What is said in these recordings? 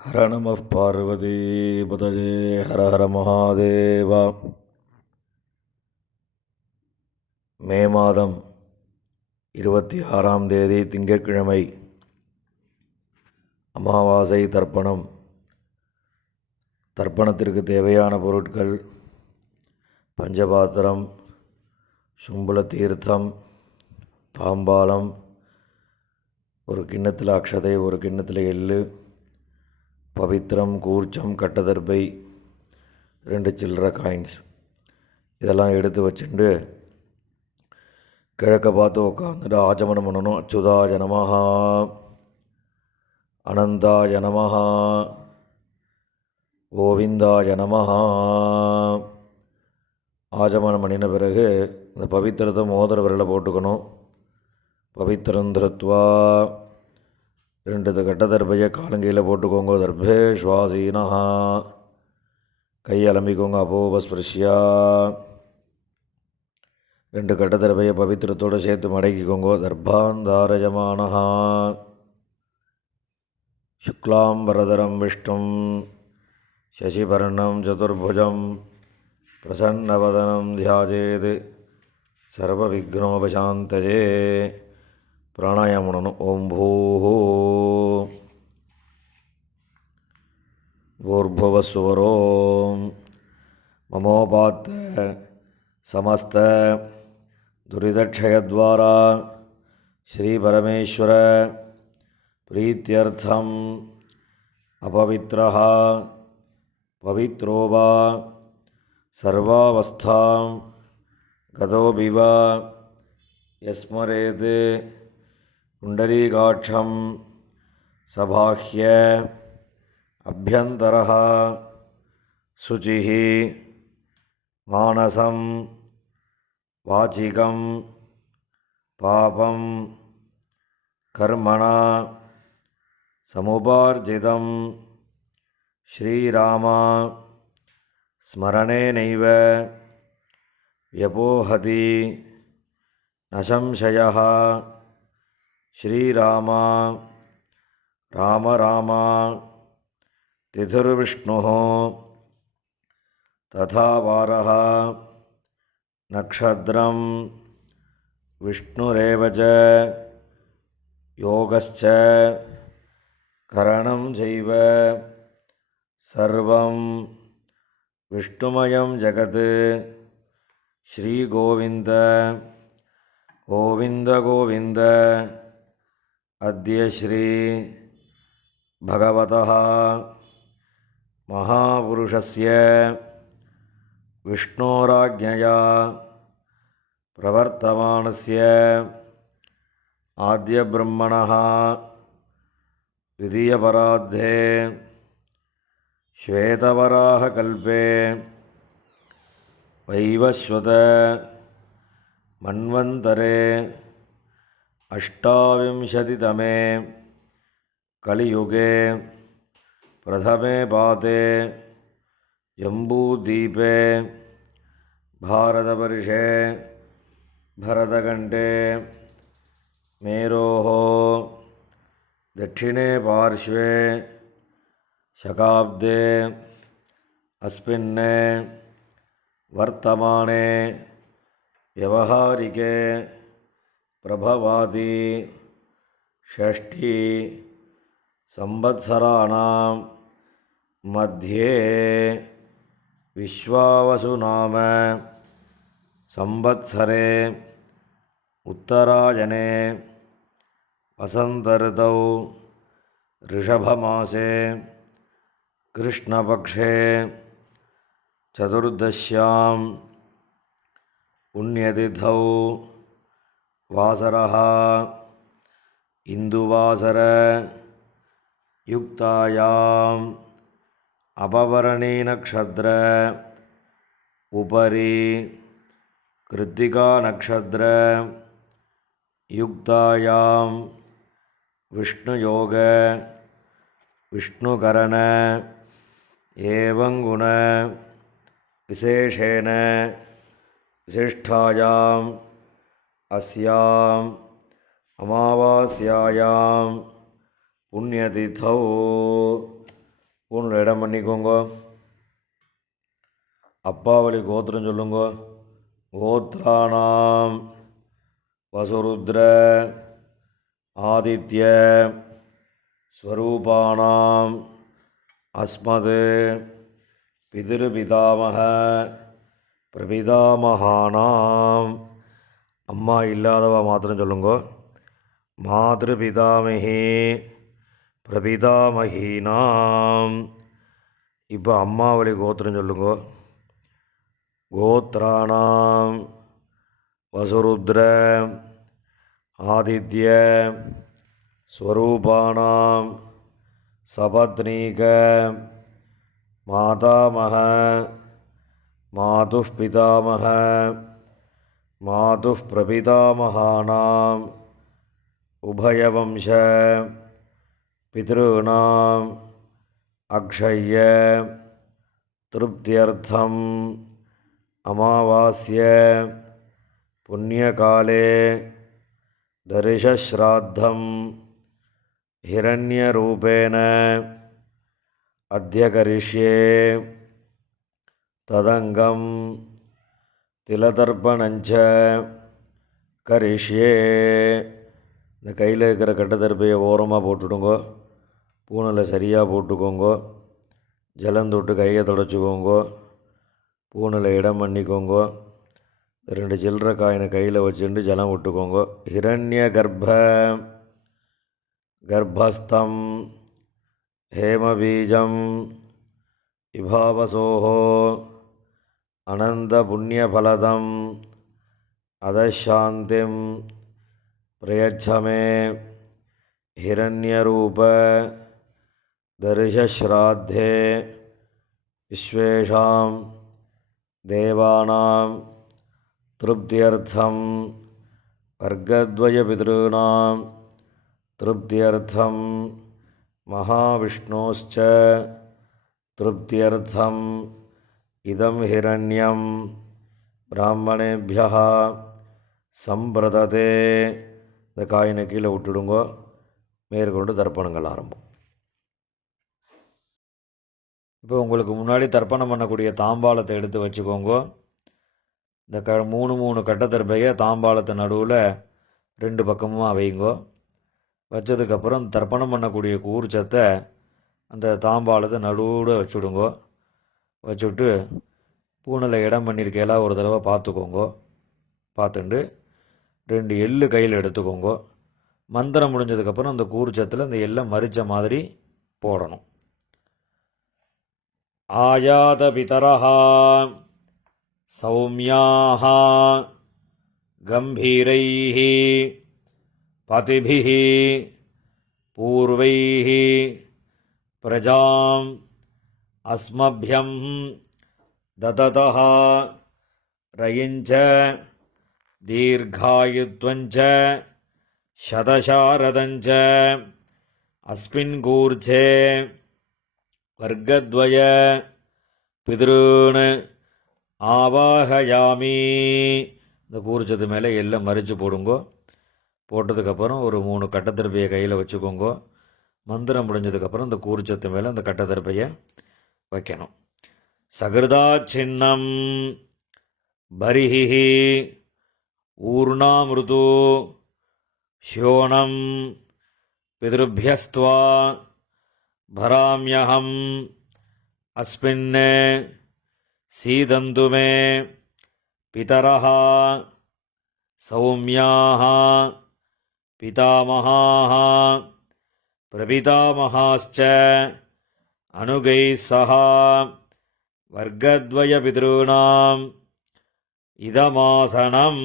ஹர நம பார்வதி பதஜே ஹர ஹர மகாதேவா. மே மாதம் 26ஆம் தேதி திங்கட்கிழமை, அமாவாசை தர்ப்பணம். தர்ப்பணத்திற்கு தேவையான பொருட்கள்: பஞ்சபாத்திரம், சும்பல தீர்த்தம், தாம்பாலம், ஒரு கிண்ணத்தில் அக்ஷதை, ஒரு கிண்ணத்தில் எள்ளு, பவித்திரம், கூர்ச்சம், கட்டதர்பை, 2 சில்லற காயின்ஸ். இதெல்லாம் எடுத்து வச்சுட்டு கிழக்க பார்த்து உட்காந்துட்டு ஆச்சமனம் பண்ணணும். அச்சுதாய நமஹா, அனந்தாய நமஹா, கோவிந்தாய நமஹா. ஆச்சமனம் பண்ணின பிறகு இந்த பவித்திரத்தை மோதிர விரலை போட்டுக்கணும். பவித்திரம் திருத்வா 2 கட்டதர்பையை காலங்கையில் போட்டுக்கோங்க. தர்பே ஸ்வாசீனஹா, கை அலம்பிக்கோங்க. அபோபஸ்பிருஷ்யா 2 கட்டதர்பையை பவித்திரத்தோடு சேர்த்து மடக்கிக்கோங்க. தர்பாந்தாரயமானஹா, சுக்லாம்பரதரம் விஷ்ணும் சசிவர்ணம் சதுர்புஜம் பிரசன்னவதனம் தியாஜேத் சர்வவிக்னோபசாந்தயே. பிராணாயாமம் பண்ணணும். ஓம் பூஹூ பூர்புவஸ்வரோம் மமோபாத்த சமஸ்த துரிதக்ஷயத்வாரா ஸ்ரீபரமேஸ்வர பிரீத்யர்த்தம் அபவித்ரஹ பவித்ரோவா சர்வாவஸ்தாம் கதோபிவ யஸ்மரேத் புண்டரீகாட்சம் சபாஹ்ய அபியந்தரஹ சுசிஹி மானசம் வாச்சிகம் பாபம் கர்மணா சமுபார்ஜிதம் ஸ்ரீராமா ஸ்மரணேனைவ வ்யபோஹதி நசம்சயः. ஸ்ரீராமா ராம ராமா திதிர்விஷ்ணுः ததா வாரः நக்ஷத்ரம் விஷ்ணுரேவ ச யோகஸ்ச கரணம் செய்வ சர்வம் விஷ்ணுமயம் ஜகத். ஸ்ரீகோவிந்த கோவிந்த கோவிந்த. அத்ய ஸ்ரீ பகவதः மகாபுருஷஸ்ய விஷ்ணோராஜ்ஞயா பிரவர்த்தமானஸ்ய ஆத்யபிரம்மணः द्वितीयपरार्धे श्वेतवराहकल्पे वैवस्वत मन्वन्तरे अष्टाविंशतितमे कलियुगे प्रथमे पाते जम्बूद्वीपे भारतवर्षे भरतखण्डे मेरोः दक्षिणे पार्श्वे शकाब्दे अस्मिन् वर्तमाने व्यवहारिके प्रभवादि षष्ठी संवत्सराणां मध्ये विश्वावसुनाम संवत्सरे उत्तरायणे वसन्तर्तौ ऋषभमासे कृष्णपक्षे चतुर्दश्यां पुण्यतिथौ वासरः इन्दुवासर युक्तायाम् अपवर्णी नक्षत्र उपरि कृत्तिका नक्षत्र युक्तायां विष्णुयोग विष्णुकरण एवं गुण विशेषेण विशिष्टायाम् अस्याम् अमावास्यायां पुण्यतिथौ பூணில் இடம் பண்ணிக்கோங்க. அப்பாவளி கோத்திரம் சொல்லுங்க. கோத்ராணாம் வசுருத்ர ஆதித்ய ஸ்வரூபானாம் அஸ்மது பிதிருபிதாமக பிரபிதாமகானாம். அம்மா இல்லாதவா மாத்திரம் சொல்லுங்க. மாத்ருபிதாமகி பிரபிதாமகீனாம். இப்போ அம்மாவளி கோத்திரம் சொல்லுங்க. கோத்ராணாம் வசுருத்ர ஆதித்ய ஸ்வரூபானாம் சபத்னீக மாதாமக மாதுः பிதாமக மாதுः பிரபிதாமகானாம் உபயவம்ச பித்ருணாம் அக்ஷய்ய திருப்தியர்த்தம் அமாவாஸ்ய புண்ணியகாலே தரிசஸ்ராத்தம் ஹிரண்யரூபேண அத்ய கரிஷ்யே ததங்கம் திலதர்ப்பணஞ்ச கரிஷ்யே. இந்த கையில் இருக்கிற கட்டத்தர்ப்பையை ஓரமாக போட்டுடுங்க. பூணில் சரியாக போட்டுக்கோங்க. ஜலம் தொட்டு கையை தொடச்சிக்கோங்க. பூணில் இடம் பண்ணிக்கோங்க. 2 சில்லற காயினை கையில் வச்சுட்டு ஜலம் விட்டுக்கோங்க. ஹிரண்ய கர்ப்பஸ்தம் ஹேமபீஜம் இபாவசோஹோ அனந்த புண்ணியபலதம் அதசாந்திம் பிரயச்சமே ஹிரண்யரூப தரிசஸ்ராத்தே விஸ்வேஷாம் தேவானாம் திருப்தியர்த்தம் வர்க்கத்வய பித்ருணாம் திருப்தியர்த்தம் மகாவிஷ்ணோஸ்ச திருப்தியர்த்தம் இதம் ஹிரண்யம் பிராமணேபியः சம்பிரததே. இந்த காயினை கீழே விட்டுடுங்க. மேற்கொண்டு தர்ப்பணங்கள் ஆரம்பம். இப்போ உங்களுக்கு முன்னாடி தர்ப்பணம் பண்ணக்கூடிய தாம்பாளத்தை எடுத்து வச்சுக்கோங்க. இந்த 3 கட்டத்தர்ப்பையை தாம்பாளத்தை நடுவில் 2 பக்கமும் வைங்கோ. வச்சதுக்கப்புறம் தர்ப்பணம் பண்ணக்கூடிய கூர்ச்சத்தை அந்த தாம்பாளத்தை நடுவில் வச்சுடுங்க. வச்சுட்டு பூணில் இடம் பண்ணியிருக்கையெல்லாம் ஒரு தடவை பார்த்துக்கோங்க. பார்த்துட்டு 2 எள்ளு கையில் எடுத்துக்கோங்க. மந்திரம் முடிஞ்சதுக்கப்புறம் அந்த கூர்ச்சத்தில் அந்த எல்லை மறித்த மாதிரி போடணும். ஆயாத பிதரஹா சௌமியாக கம்பீரைः பதிபிः பூர்வைः பிரஜாம் அஸ்மப்யம் தததः ரயிஞ்ச தீர்காயுத்வஞ்ச சதசாரதஞ்ச அஸ்மின் கூர்ச்சே வர்க்கத்வய பித்ருன் ஆவாஹயாமி. இந்த கூர்ச்சத்து மேலே எல்லாம் மறித்து போடுங்கோ. போட்டதுக்கப்புறம் ஒரு 3 கட்டத்திருப்பையை கையில் வச்சுக்கோங்க. மந்திரம் முடிஞ்சதுக்கப்புறம் இந்த கூர்ச்சத்து மேலே அந்த கட்டத்திருப்பையை வைக்கணும். சகிருதா சின்னம் பரிஹி ஊர்ணாமிருது ஷோணம் பித்ருபியஸ்த்வா பராம்யஹம் அஸ்மின் சீதந்து மே பிதரஹ சௌமியாஹ பிதாமஹாஹ பிரபிதாமஹாஸ்ச அனுகைः சஹ வர்க்கத்வய பித்ருணாம் இதமாசனம்.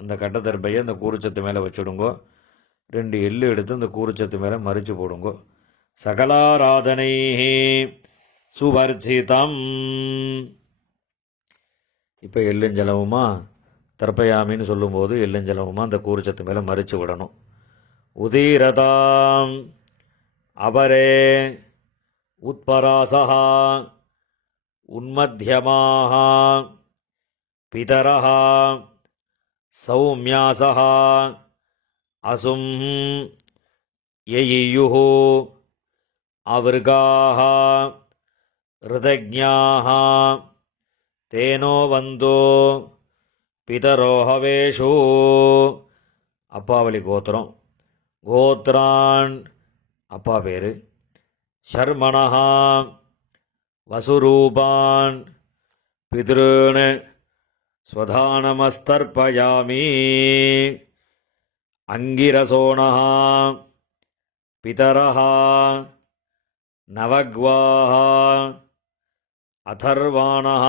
அந்த கட்டத்தர்ப்பையை அந்த கூர்ச்சத்து மேலே வச்சுடுங்கோ. 2 எள்ளு எடுத்து அந்த கூர்ச்சத்து மேலே மறித்து போடுங்கோ. சகலாராதனை சுவர்ஜிதம். இப்போ எள்ளுஞ்சலவுமா தர்ப்பயாமின்னு சொல்லும்போது எள்ளுஞ்சலவுமா அந்த கூர்ச்சத்து மேலே மறித்து விடணும். உதீரதாம் அபரே உத்பராசஹ உன்மத்யமாக பிதரஹ சௌமியாசஹ அசும் யயியுஹு அவர்காः ருதஜ்ஞாः தேனோ வந்தோ பிதரோஹவேஷு. அப்பாவளி கோத்திரம். கோத்ரான் அப்பா பேர். ஷர்மணः வசுரூபான் பித்ருன் ஸ்வதானமஸ்தர்ப்பயாமி. அங்கிரசோணः பிதரः நவக்வாः அதர்வாணः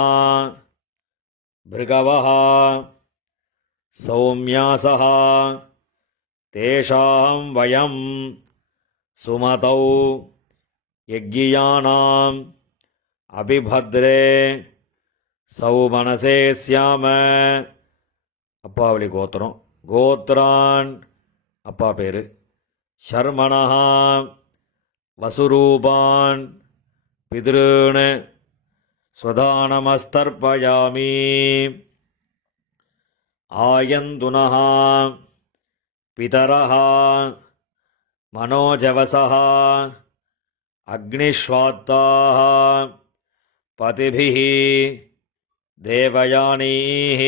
பிருகவः சௌம்யாசः தேஷாம் வயம் சுமதௌ யஜ்ஞியானாம் அபிபத்ரே சௌமனசே ஸ்யாம. அப்பாவளி கோத்திரம். கோத்ரான் அப்பா பேர். ஷர்மணः வசுரூபான் பித்ருன் ஸ்வதானமஸ்தர்ப்பயாமி. ஆயந்துனः பிதரः மனோஜவசः அக்னிஷ்வாத்தாः பதிபிः தேவயானீः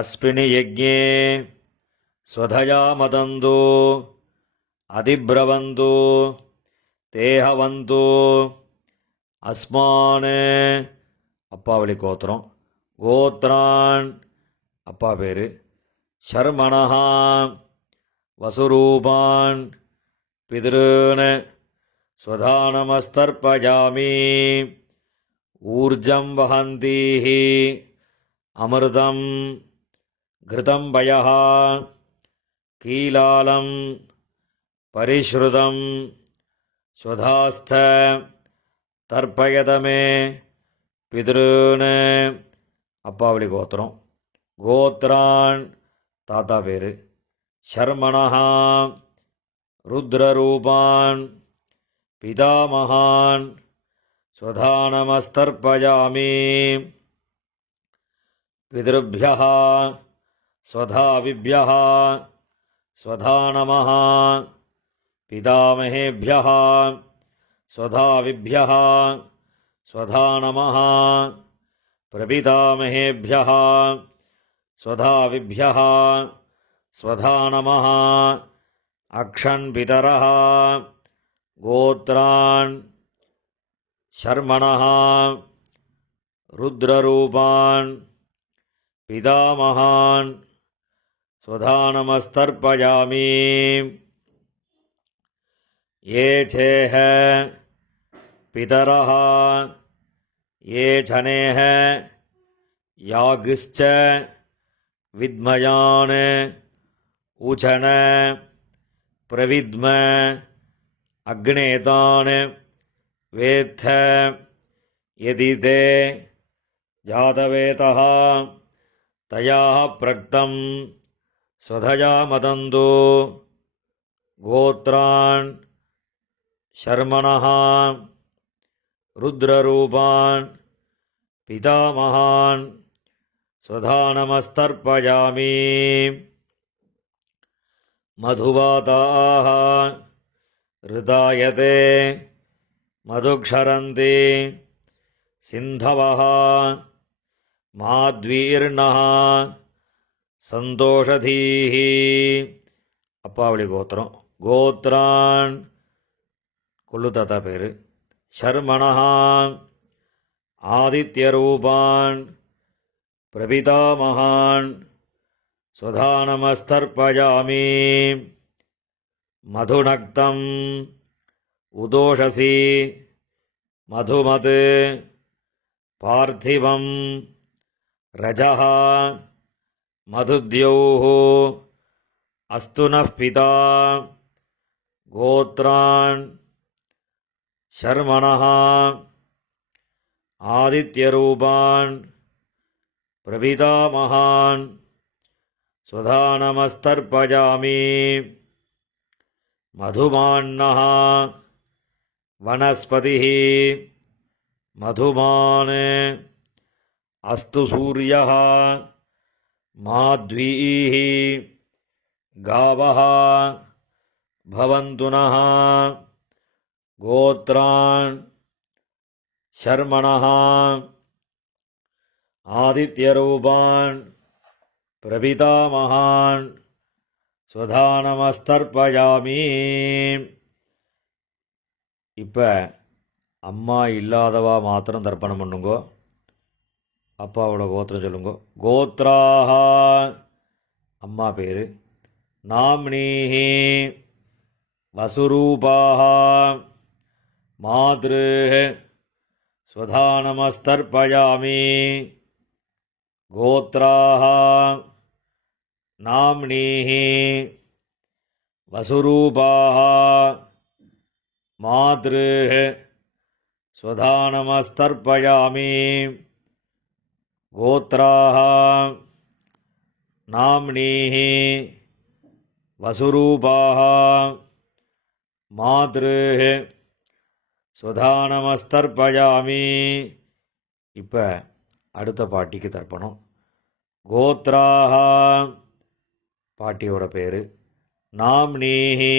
அஸ்மின் யஜ்ஞே ஸ்வதயா மதந்து அதிப்ரவந்து தேஹவந்து அஸ்மான். அப்பாவளி கோத்திரம். கோத்ரான் அப்பா பேர். ஷர்மணः வசுரூபான் பித்ருன் ஸ்வதானமஸ்தர்ப்பயாமி. ஊர்ஜம் வஹந்தீः அமிர்தம் கிருதம் வயः கீலாலம் பரிஷ்ருதம் ஸ்வதாஸ்த தர்ப்பயதமே பித்ருன். அப்பாவளி கோத்திரம். கோத்ரான் தாத்தா பேர். ஷர்மணः ருத்ரரூபான் பிதாமகான் ஸ்வதானமஸ்தர்ப்பயாமி. பித்ருभ्यः ஸ்வதாவிभ्यः ஸ்வதானமः பிதாமகேभ्यः ஸ்வதாவிभ्यः ஸ்வதானமः பிரபிதாமகேभ्यः ஸ்வதாவிभ्यः ஸ்வதானமः அக்ஷன் பிதரः. கோத்ரான் ஷர்மணः ருத்ரரூபான் பிதாமகான் ஸ்வதானமஸ்தர்ப்பயாமி. ये चेह पितरः ये जनेह यागश्च विद्मयान् उचन प्रविद्म अग्नेतान् वेत्थ यदि ते जातवेतः तया प्रक्तं स्वधया मदन्तु. गोत्रान् ஷர்மணः ருத்ரரூபான் பிதாமகான் ஸ்வதானமஸ்தர்ப்பயாமி. மதுவாதாः ரிதாயதே மதுக்ஷரந்தி சிந்தவः மாத்வீர்ணः சந்தோஷதீः. அப்பாவளி கோத்திரம். கோத்ரான் கொள்ளு தாத்தா பேர். ஷர்மணः ஆதித்யரூபான் பிரபிதாமகான் ஸ்வதானமஸ்தர்ப்பயாமி. மதுநக்தம் உதோஷசி மதுமத் பார்த்திவம் ரஜः மதுத்யௌः அஸ்து நः பிதா. கோத்ரான் ஷர்மணः ஆதித்யரூபான் பிரபிதாமகான் ஸ்வதானமஸ்தர்ப்பயாமி. மதுமான்னः வனஸ்பதிः மதுமான் அஸ்து சூரியः மாத்வீः गावः भवन्तु नः கோத்ரான் ஷர்மணஹ ஆதித்யரூபான் பிரபிதாமகான் ஸ்வதானமஸ்தர்ப்பயாமி. இப்போ அம்மா இல்லாதவா மாத்திரம் தர்ப்பணம் பண்ணுங்கோ. அப்பாவோட கோத்திரம் சொல்லுங்க. கோத்ராஹ அம்மா பேர். நாம்னீஹி வசுரூபாஹ மாத்ருஹ் ஸ்வதானமஸ்தர்ப்பயாமி. கோத்ராஹ நாம்னீஹி வசுரூபாஹ மாத்ருஹ் ஸ்வதானமஸ்தர்ப்பயாமி. கோத்ராஹ நாம்னீஹி வசுரூபாஹ மாத்ருஹ் ஸ்வதானமஸ்தர்ப்பயாமி. இப்போ அடுத்த பாட்டிக்கு தர்ப்பணம். கோத்ராஹ பாட்டியோட பேர். நாம்னீஹி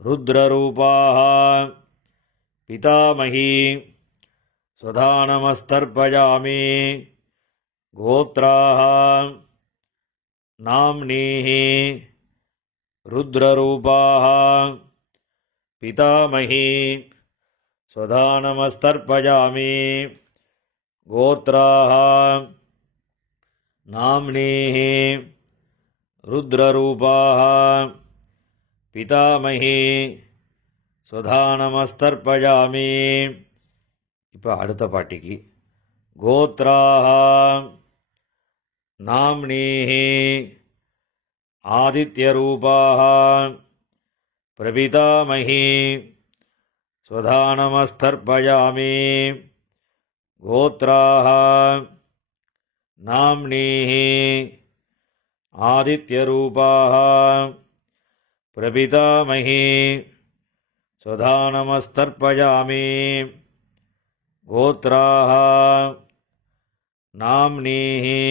ருத்ரரூபாஹ பிதாமகி ஸ்வதானமஸ்தர்ப்பயாமி. கோத்ராஹ நாம்னீஹி ருத்ரரூபாஹ பிதாமகி ஸ்வதானமஸ்தர்ப்பயாமி. கோத்ராஹ நாம்னீஹி ருத்ரரூபாஹ பிதாமகி ஸ்வதானமஸ்தர்ப்பயாமி. இப்போ அடுத்த பாட்டிக்கு. கோத்ராஹ நாம்னீஹி ஆதித்யரூபாஹ பிரபிதாமகி ஸ்வதானமஸ்தர்ப்பயாமி. கோத்ராஹ நாம்னீஹி ஆதித்யரூபாஹ பிரபிதாமகி ஸ்வதானமஸ்தர்ப்பயாமி. கோத்ராஹ நாம்னீஹி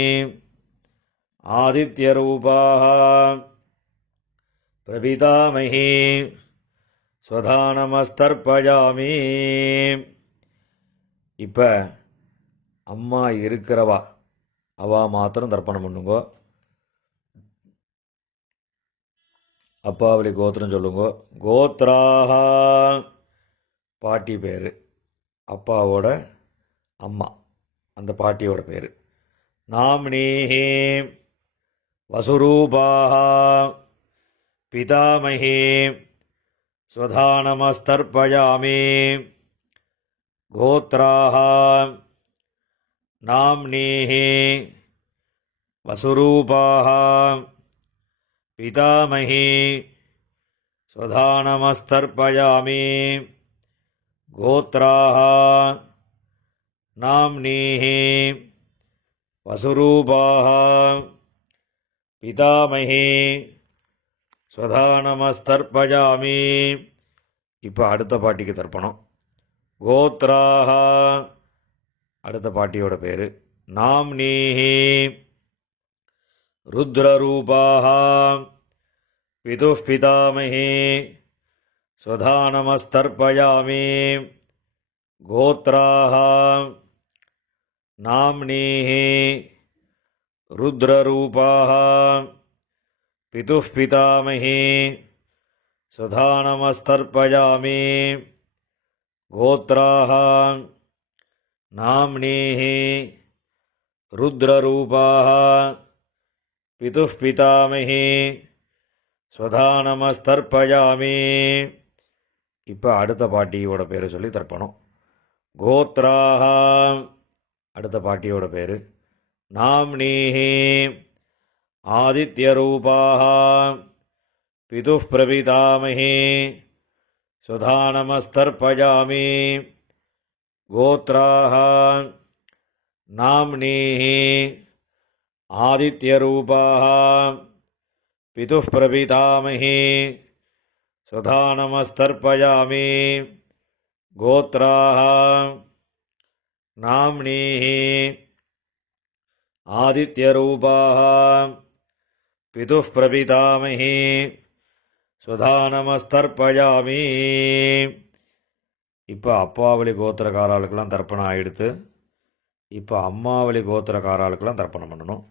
ஆதித்யரூபாஹ பிரபிதாமகி ஸ்வதானமஸ்தர்ப்பயாமி. இப்போ அம்மா இருக்கிறவா அவா மாத்திரம் தர்ப்பணம் பண்ணுங்கோ. அப்பாவளி கோத்திரம் சொல்லுங்க. கோத்ராஹ பாட்டி பேர். அப்பாவோட அம்மா அந்த பாட்டியோட பேர். நாம்னீஹி வசுரூபாஹ பிதாமகி ஸ்வதானமஸ்தர்ப்பயாமி. கோத்ராஹ நாம்னீஹி வசுரூபாஹ பிதாமகி ஸ்வதானமஸ்தர்ப்பயாமி. கோத்ராஹ நாம்னீஹி வசுரூபாஹ பிதாமகி ஸ்வதானமஸ்தர்ப்பயாமி. இப்போ அடுத்த பாட்டிக்கு தர்ப்பணம். கோத்ராஹ அடுத்த பாட்டியோட பேர். நாம்னீஹி ருத்ரரூபாஹ பிதுஃப் பிதாமகி ஸ்வதானமஸ்தர்ப்பயாமி. கோத்ராஹ நாம்னீஹி ருத்ரரூபாஹ பிதுஃப் பிதாமகி ஸ்வதானமஸ்தர்ப்பயாமி. கோத்ராஹ நாம்னீஹி ருத்ரரூபாஹ பிதுஃப் பிதாமகி ஸ்வதானமஸ்தர்ப்பயாமி. இப்போ அடுத்த பாட்டியோட பேர் சொல்லி தர்ப்பணம். கோத்ராஹ அடுத்த பாட்டியோட பேர். நாம்னீஹி ஆதித்யரூபாஹ பிதுஃப் பிரபிதாமகி ஸ்வதானமஸ்தர்ப்பயாமி. கோத்ராஹ நாம்னீஹி ஆதித்யரூபாஹ பிதுஃப் பிரபிதாமகி ஸ்வதானமஸ்தர்ப்பயாமி. கோத்ராஹ நாம்னீஹி ஆதித்யரூபாஹ பிதுஃப் பிரபிதாமகி சுதானமஸ்தர்ப்பயாமி. இப்போ அப்பாவளி கோத்திரக்காராளுக்கெல்லாம் தர்ப்பணம் ஆகிடுத்து. இப்போ அம்மாவளி கோத்திரக்காராளுக்கெல்லாம் தர்ப்பணம் பண்ணணும்.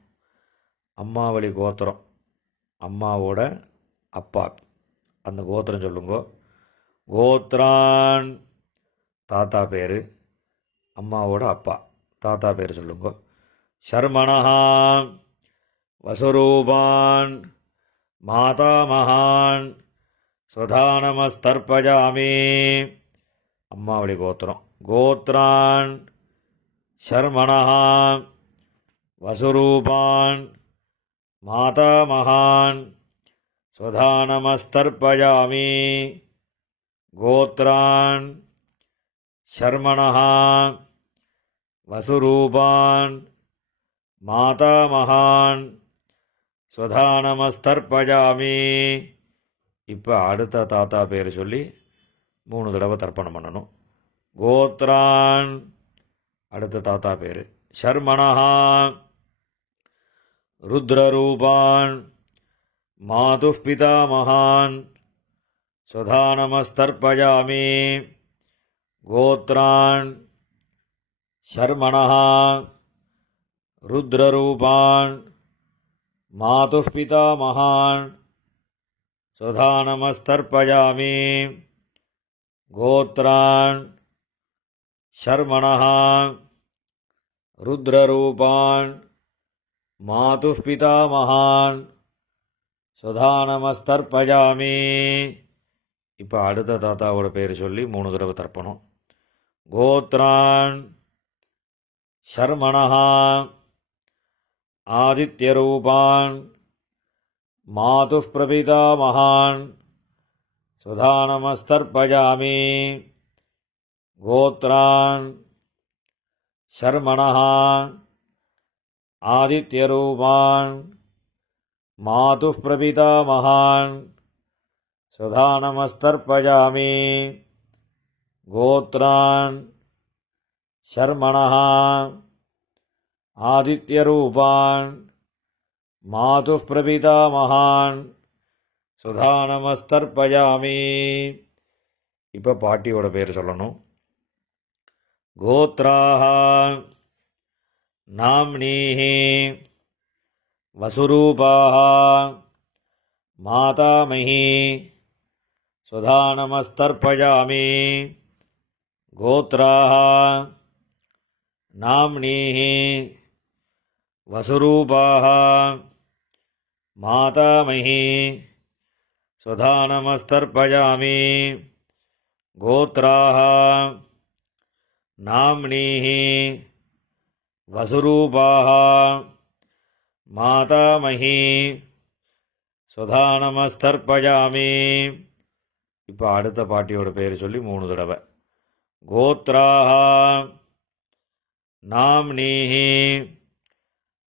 அம்மாவளி கோத்திரம், அம்மாவோட அப்பா, அந்த கோத்திரம் சொல்லுங்க. கோத்ரான் தாத்தா பேர், அம்மாவோட அப்பா தாத்தா பேர் சொல்லுங்க. சர்மணஹா வசுரூபான் மாதாமகான் ஸ்வதானமஸ்தர்ப்பயாமி. அம்மாவளி கோத்திரம். கோத்ரான் சர்மணஹா வசுரூபான் மாதாமகான் ஸ்வதானமஸ்தர்ப்பயாமி. கோத்ரான் சர்மணஹா வசுரூபான் மாதாமகான் ஸ்வதானமஸ்தர்ப்பயாமி. இப்போ அடுத்த தாத்தா பேர் சொல்லி 3 தடவை தர்ப்பணம் பண்ணணும். கோத்ரான் அடுத்த தாத்தா பேர். சர்மணஹா ருத்ரரூபான் மாதுப் பிதாமகான் ஸ்வதானமஸ்தர்ப்பயாமி. கோத்ரான் சர்மணஹா ருத்ரரூபான் மாதுப் பிதாமகான் ஸ்வதானமஸ்தர்ப்பயாமி. கோத்ரான் சர்மணஹா ருத்ரரூபான் மாதுப் பிதாமகான் ஸ்வதானமஸ்தர்ப்பயாமி. இப்போ அடுத்த தாத்தாவோட பேர் சொல்லி 3 தடவை தர்ப்பணம். கோத்ரான் சர்மணஹா ஆதித்யரூபான் மாதுப் பிரபிதாமகான் ஸ்வதானமஸ்தர்ப்பயாமி. கோத்ரான் சர்மணஹா ஆதித்யரூபான் மாதுப் பிரபிதாமகான் ஸ்வதானமஸ்தர்ப்பயாமி. கோத்ரான் சர்மணஹா ஆதித்யரூபான் மாதுப் பிரபிதாமகான் ஸ்வதானமஸ்தர்ப்பயாமி. இப்போ பாட்டியோட பேர் சொல்லணும். கோத்ராஹ நாம்னீஹி வசுரூபாஹ மாதாமஹி ஸ்வதானமஸ்தர்ப்பயாமி. கோத்ராஹ நாம்னீஹி வசுரூபாஹ மாதாமஹி ஸ்வதானமஸ்தர்ப்பயாமி. கோத்ராஹ நாம்னீஹி வசுரூபாஹ மாதாமஹி ஸ்வதானமஸ்தர்ப்பயாமி. இப்போ அடுத்த பாட்டியோட பேர் சொல்லி 3 தடவை. கோத்ராஹ நாம்னீஹி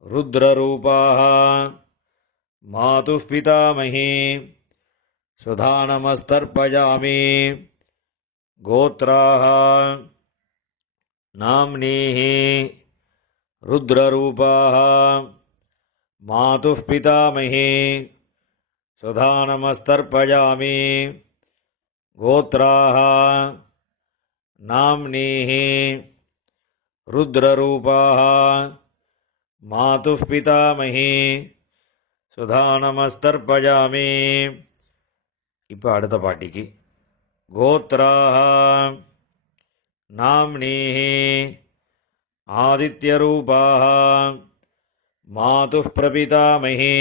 ருத்ரரூபாஹ மாதுப் பிதாமஹி ஸ்வதானமஸ்தர்ப்பயாமி. கோத்ராஹ நாம்னீஹி ருத்ரரூபாஹ மாதுப் பிதாமஹி ஸ்வதானமஸ்தர்ப்பயாமி. கோத்ராஹ நாம்னீஹி ருத்ரரூபாஹ மாதுப் பிதாமஹி ஸ்வதானமஸ்தர்ப்பயாமி. இப்போ அடுத்த பாட்டிக்கு. கோத்ராஹ நாம்னீஹி ஆதித்யரூபாஹ மாதுப் பிரபிதாமஹி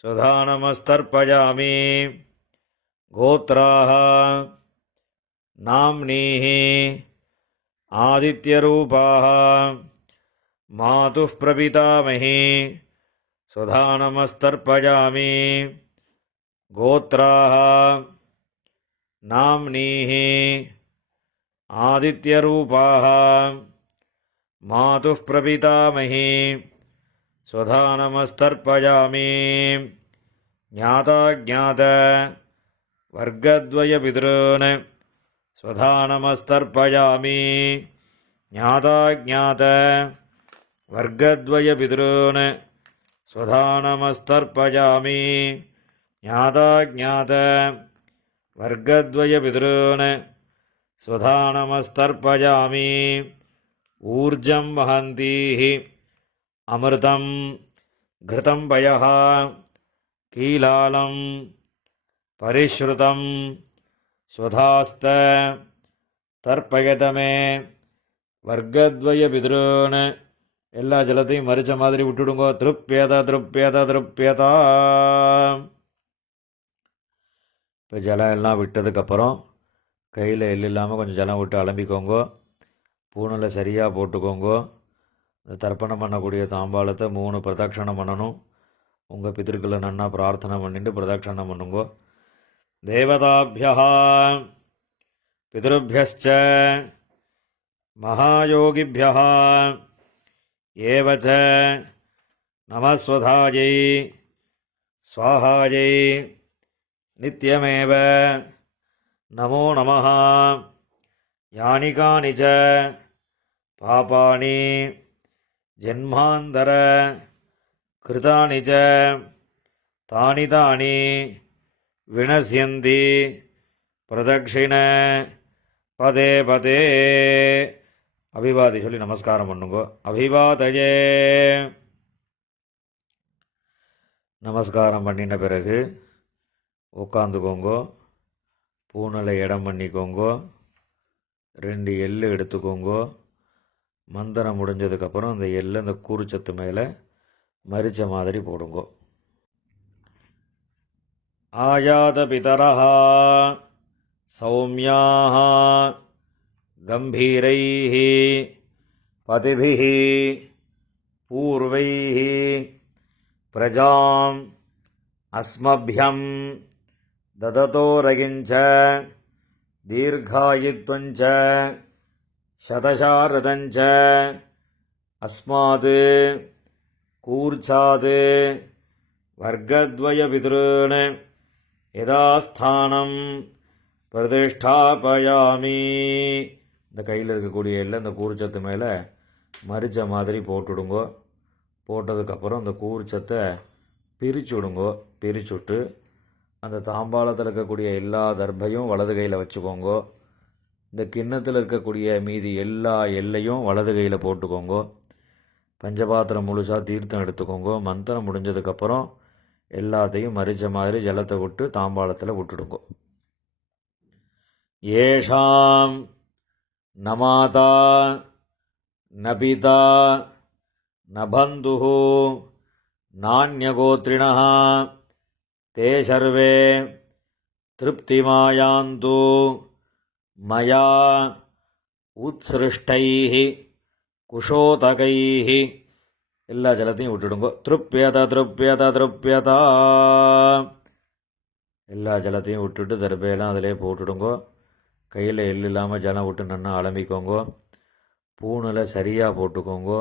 ஸ்வதானமஸ்தர்ப்பயாமி. கோத்ராஹ நாம்னீஹி ஆதித்யரூபாஹ மாதுப் பிரபிதாமஹி ஸ்வதானமஸ்தர்ப்பயாமி. கோத்ராஹ நாம்னீஹி ஆதித்யரூபாஹ மாதுப் பிரபிதாமஹி ஸ்வதானமஸ்தர்ப்பயாமி. ஞாதா ஞாத வர்க்கத்வய பித்ருன் ஸ்வதானமஸ்தர்ப்பயாமி. ஞாதா ஞாத வர்க்கத்வய பித்ருன் ஸ்வதானமஸ்தர்ப்பயாமி. ஞாதா ஞாத வர்க்கத்வய பிதॄன் ஸ்வதானமஸ்தர்ப்பயாமி ஊர்ஜம் வஹந்தீஹி அமிர்தம் கிருதம் பயஹ கீலாலம் பரிஸ்ருதம் ஸ்வதாஸ்த தர்ப்பயதமே வர்க்கத்வய பிதॄன். எல்லா ஜலத்தையும் மறிச்ச மாதிரி விட்டுடுங்கோ. திருப்பியதா திருப்பியதா திருப்பியதா. இப்போ ஜலம் எல்லாம் விட்டதுக்கப்புறம் கையில் எள்ளு இல்லாமல் கொஞ்சம் ஜலம் விட்டு அலம்பிக்கோங்கோ. பூனில் சரியாக போட்டுக்கோங்கோ. இந்த தர்ப்பணம் பண்ணக்கூடிய தாம்பாளத்தை 3 பிரதட்சணம் பண்ணணும். உங்கள் பித்திருக்களை நன்னா பிரார்த்தனை பண்ணிட்டு பிரதட்சணம் பண்ணுங்கோ. தேவதாபியா பிதృभ्यश्च மகாயோகிभ्यः ஏவச்ச நமஸ்வதாயை ஸ்வாஹாயை நித்யமேவ நமோ நமः. யானி கானி ச பாபானி ஜன்மாந்தர கிருதானி ச தானி தானி வினஸ்யந்தி பிரதக்ஷிண பதே பதே. அபிவாதி சொல்லி நமஸ்காரம் பண்ணுங்கோ. அபிவாதயே. நமஸ்காரம் பண்ணின பிறகு உட்காந்துக்கோங்கோ. பூனலை இடம் பண்ணிக்கோங்கோ. 2 எள்ளு எடுத்துக்கோங்கோ. மந்திரம் முடிஞ்சதுக்கப்புறம் அந்த எள்ளு அந்த கூறுச்சத்து மேலே மரிச்ச மாதிரி போடுங்கோ. ஆயாத பிதரஹ சௌமியாஹ கம்பீரைஹ பதிபிஹ பூர்வைஹ பிரஜாம் அஸ்மப்யம் தததோரகிஞ்ச தீர்காயுத்வஞ்ச சதசாரதஞ்ச அஸ்மாத் கூர்ச்சாத் வர்க்கத்வய பிதॄன் யதாஸ்தானம் பிரதிஷ்டாபயாமி. இந்த கையில் இருக்கக்கூடிய எல்லாம் இந்த கூர்ச்சத்து மேலே மரிச்ச மாதிரி போட்டுடுங்கோ. போட்டதுக்கப்புறம் அந்த கூர்ச்சத்தை பிரிச்சுடுங்கோ. பிரிச்சுட்டு அந்த தாம்பாளத்தில் இருக்கக்கூடிய எல்லா தர்பையும் வலது கையில் வச்சுக்கோங்கோ. இந்த கிண்ணத்தில் இருக்கக்கூடிய மீதி எல்லா எல்லையும் வலது கையில் போட்டுக்கோங்கோ. பஞ்சபாத்திரம் முழுசாக தீர்த்தம் எடுத்துக்கோங்கோ. மந்திரம் முடிஞ்சதுக்கப்புறம் எல்லாத்தையும் மரிச்ச மாதிரி ஜலத்தை விட்டு தாம்பாளத்தில் விட்டுடுங்கோ. ஏஷாம் நமாதா நபிதா நபந்துஹு நான்யகோத்ரிணः தே சர்வே திருப்திமாயாந்து மயா உத்ஸ்ருஷ்டைः குஷோதகைः. எல்லா ஜலத்தையும் விட்டுடுங்கோ. திருப்பியதா திருப்பியதா திருப்பியதா. எல்லா ஜலத்தையும் விட்டுட்டு தர்பையெல்லாம் அதிலே போட்டுடுங்கோ. கையில் எள்ளு இல்லாமல் ஜலம் விட்டு நன்னா அலம்பிக்கோங்கோ. பூனில் சரியாக போட்டுக்கோங்கோ.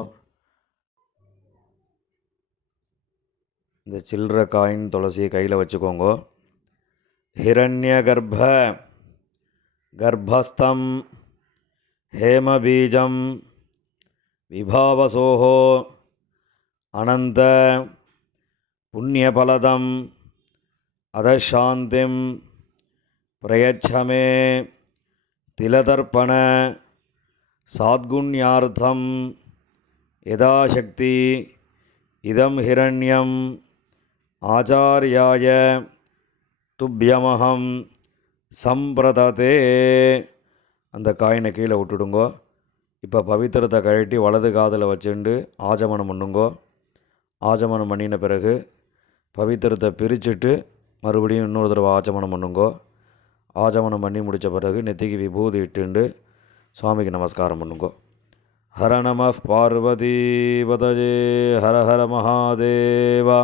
இந்த சில்லற காயின் துளசியை கையில் வச்சுக்கோங்கோ. ஹிரண்ய கர்ப்பஸ்தம் ஹேமபீஜம் விபாவசோஹோ அனந்த புண்ணியபலதம் அதசாந்திம் பிரயச்சமே திலதர்ப்பண சாத்குண்யார்த்தம் யதாசக்தி இதம் ஹிரண்யம் ஆச்சார்யாய துப்யமஹம் சம்பிரததே. அந்த காயினை கீழே விட்டுடுங்கோ. இப்போ பவித்திரத்தை கழட்டி வலது காதில் வச்சுண்டு ஆஜமனம் பண்ணுங்கோ. ஆஜமனம் பண்ணின பிறகு பவித்திரத்தை பிரிச்சுட்டு மறுபடியும் இன்னொரு தடவை ஆச்சமனம் பண்ணுங்கோ. ஆச்சமனம் பண்ணி முடித்த பிறகு நெத்திக்கு விபூதி இட்டுண்டு சுவாமிக்கு நமஸ்காரம் பண்ணுங்கோ. ஹர நம பார்வதி பதஜே ஹர ஹர மகாதேவா.